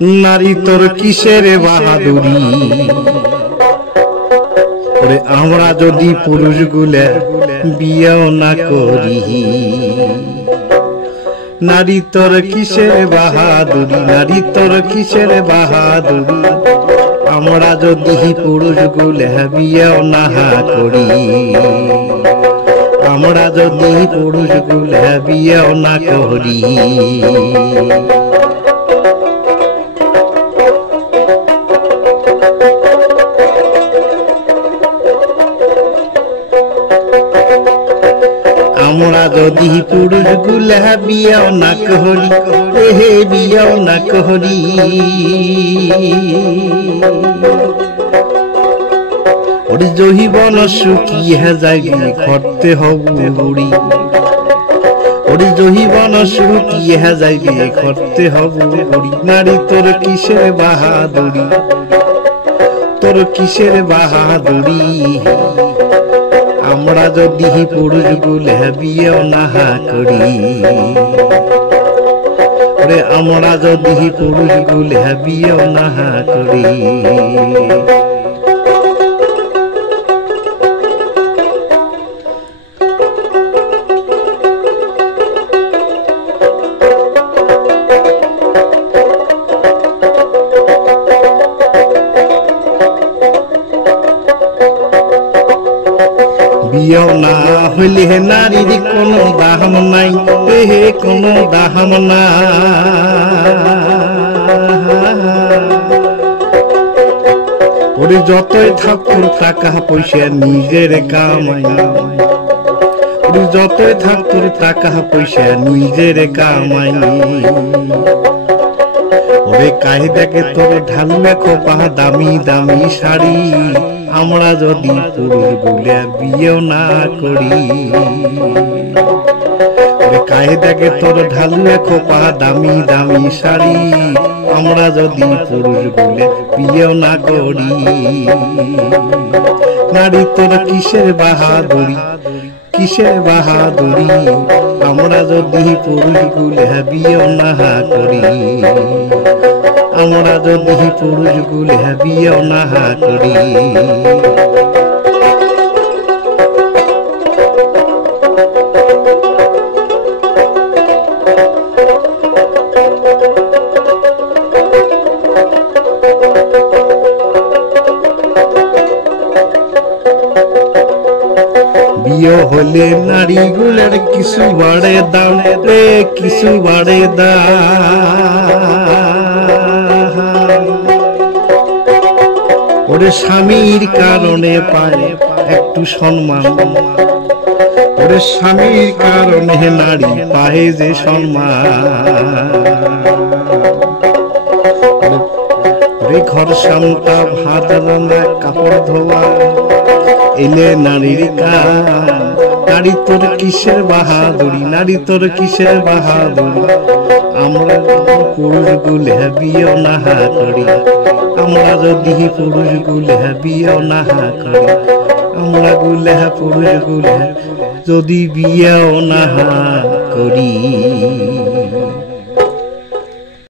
নারী তোর কিসের বাহাদুরি, ওরে আমরা যদি পুরুষ গুলে বিয়েও না করি। নারী তোর কিসের বাহাদুরি, নারী তোর কিসের বাহাদুরি, আমরা যদি পুরুষ গুলে বিয়েও না করি। আমরা যদি পুরুষ গুলে বিয়েও না করি। আমরা যদি পুরুষ গুলা বিয়াও না করি, হে বিয়াও না করি, ওরে জহিবন শুকিয়ে যাইবে করতে হব বুড়ি। ওরে জহিবন শুকিয়ে যাইবে করতে হব বুড়ি। নারী তোর কিসের বাহাদুরি, তোর কিসের বাহাদুরি, আমরা যদি পুরুষ গুলে বিয়েও না করি। ওরে আমরা যদি পুরুষ গুলে বিয়েও না করি। বিয়েও না হইলে নারীর কোনো দাম নাই, হে কোনো দাম না। ওরে যতই থাকুর টাকা পয়সা নিজের কামাই, ওরে যতই থাকুর টাকা পয়সা নিজের কামাই। ওরে কাহি দেখে তোর ঢালবে খোপা দামি দামি শাড়ি, আমরা যদি পুরুষ গুলে বিয়েও না করি। কাহে দেখে তোর ঢালবে খোপা দামি দামি শাড়ি, আমরা যদি পুরুষ গুলে বিয়েও না করি। নারী তোর কিসের বাহাদুরি, কিসের বাহাদুরি, আমরা যদি পুরুষ গুলে বিয়েও না করি। আমরা যদি পুরুষ গুলে বিয়েও না করি। বিয়ে হলে নারী গুলের কিছু বাড়ে দাম, রে কিছু বাড়ে দাম। ওরে স্বামীর কারণে পায় একটু সম্মান, ওরে স্বামীর কারণে নারী পায় যে সম্মান। ওরে ঘর সামটা ভাত রান্না কাপড় ধোয়া এলে নারীর কাজ। নারী তোর কিসের বাহাদুরি, নারী তোর কিসের বাহাদুরি, আমরা পুরুষ গুলে বিয়েও না করি। আমরা যদি পুরুষ গুলে বিয়েও না করি। আমরা গুলে পুরুষ গুলে যদি বিয়েও না করি।